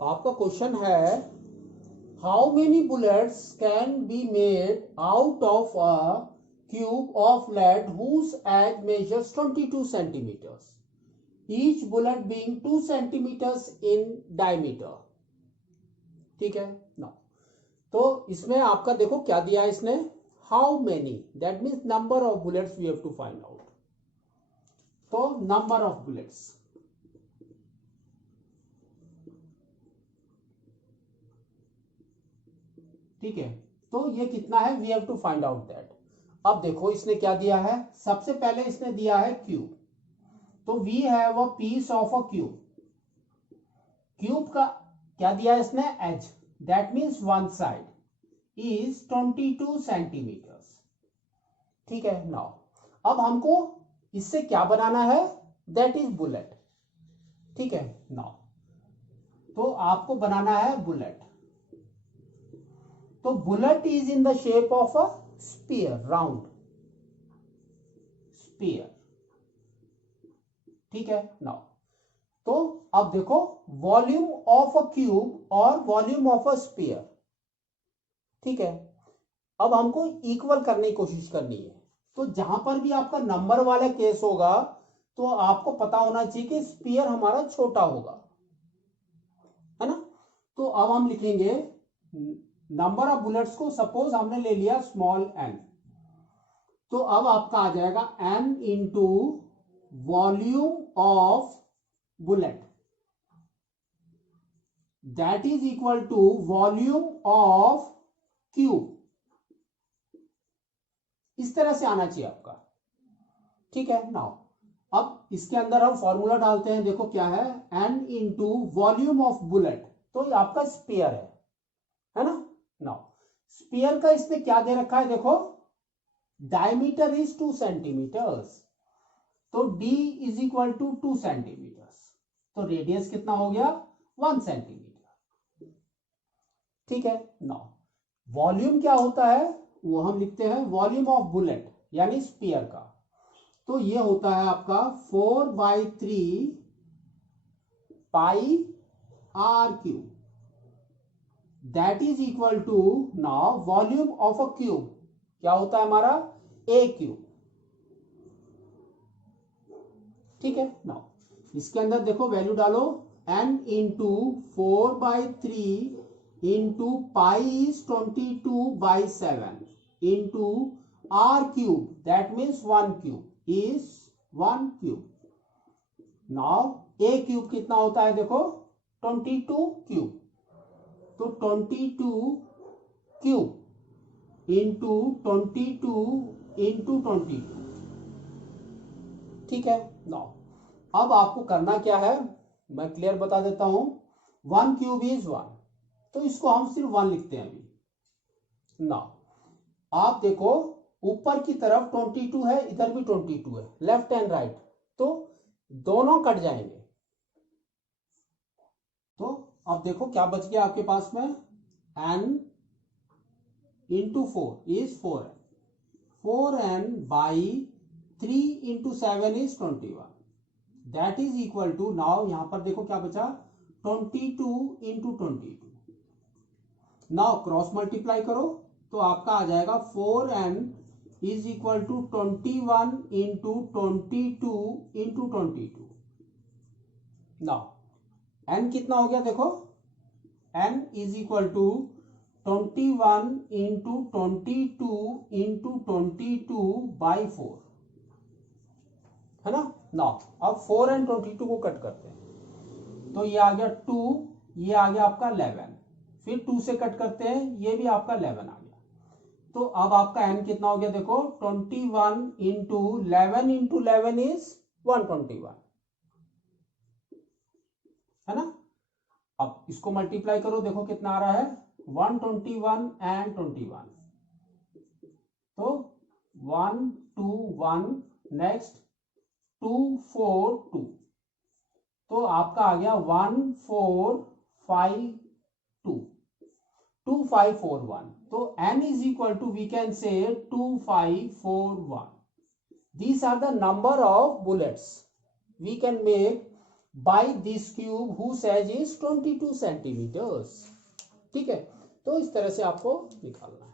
आपका क्वेश्चन है how many bullets can be made out of a cube of lead whose edge measures 22 centimeters, each bullet being 2 centimeters in diameter. ठीक है ना। तो इसमें आपका देखो क्या दिया है इसने, how many, that means number of bullets we have to find out. तो नंबर ऑफ बुलेट्स, ठीक है, तो ये कितना है, we have to find out that. अब देखो इसने क्या दिया है, सबसे पहले इसने दिया है क्यूब, तो we have a piece of a cube, cube का क्या दिया है इसने, edge, that means one side is 22 centimetres. ठीक है, नाउ अब हमको इससे क्या बनाना है, दैट इज बुलेट। ठीक है, नाउ तो आपको बनाना है बुलेट। तो bullet is in the shape of a sphere, round sphere. ठीक है, नाउ तो अब देखो वॉल्यूम ऑफ अ क्यूब और वॉल्यूम ऑफ अ स्पीयर। ठीक है, अब हमको इक्वल करने की कोशिश करनी है। तो जहां पर भी आपका नंबर वाला केस होगा तो आपको पता होना चाहिए कि स्पीयर हमारा छोटा होगा, है ना। तो अब हम लिखेंगे नंबर ऑफ बुलेट्स को, सपोज हमने ले लिया स्मॉल एन, तो अब आपका आ जाएगा N into volume of bullet, that is equal to volume of cube. इस तरह से आना चाहिए आपका। ठीक है, नाउ अब इसके अंदर हम फॉर्मूला डालते हैं, देखो क्या है, N into volume of bullet, तो ये आपका स्पीयर है ना। नाउ स्पीयर का इसने क्या दे रखा है, देखो डायमीटर इज 2 सेंटीमीटर्स, तो d is equal to 2 centimetres, तो रेडियस कितना हो गया, 1 सेंटीमीटर। ठीक है, नाउ वॉल्यूम क्या होता है, वो हम लिखते हैं वॉल्यूम ऑफ बुलेट यानी स्पीयर का, तो ये होता है आपका 4/3 pi r cube, that is equal to, now volume of a cube क्या होता है हमारा, ए क्यूब। ठीक है, नाउ इसके अंदर देखो वैल्यू डालो, N into 4/3 into pi is 22/7 into R cube, that means 1 cube is 1 cube. Now A cube कितना होता है, देखो 22 क्यूब, तो 22 क्यूब इंटू 22 इंटू 22। ठीक है, नाउ अब आपको करना क्या है, मैं क्लियर बता देता हूं, 1 क्यूब इज 1, तो इसको हम सिर्फ 1 लिखते हैं अभी। नाउ आप देखो ऊपर की तरफ 22 है, इधर भी 22 है, लेफ्ट एंड राइट, तो दोनों कट जाएंगे। तो अब देखो क्या बच गया आपके पास में, n into 4 is 4n, 4n by 3 into 7 is 21, that is equal to, now यहां पर देखो क्या बचा, 22 इंटू 22, नाउ क्रॉस मल्टीप्लाई करो तो आपका आ जाएगा 4n is equal to 21 into 22 into 22। Now n कितना हो गया, देखो n is equal to 21 into 22 into 22/4, है ना। नाउ अब 4 एंड 22 को कट करते हैं, तो ये आ गया 2, ये आ गया आपका 11, फिर 2 से कट करते हैं, ये भी आपका 11 आ गया, तो अब आपका n कितना हो गया, देखो 21 इंटू 11 इंटू 11 इज 121, है ना। अब इसको मल्टीप्लाई करो, देखो कितना आ रहा है, 121 एंड 21, तो 1 2 1, नेक्स्ट 2 4 2, तो आपका आ गया 1 4 5 2, 2541, तो n is equal to, we can say 2541. These are the number of bullets we can make by this cube who size is 22 centimetres. ठीक है, तो इस तरह से आपको निकालना है।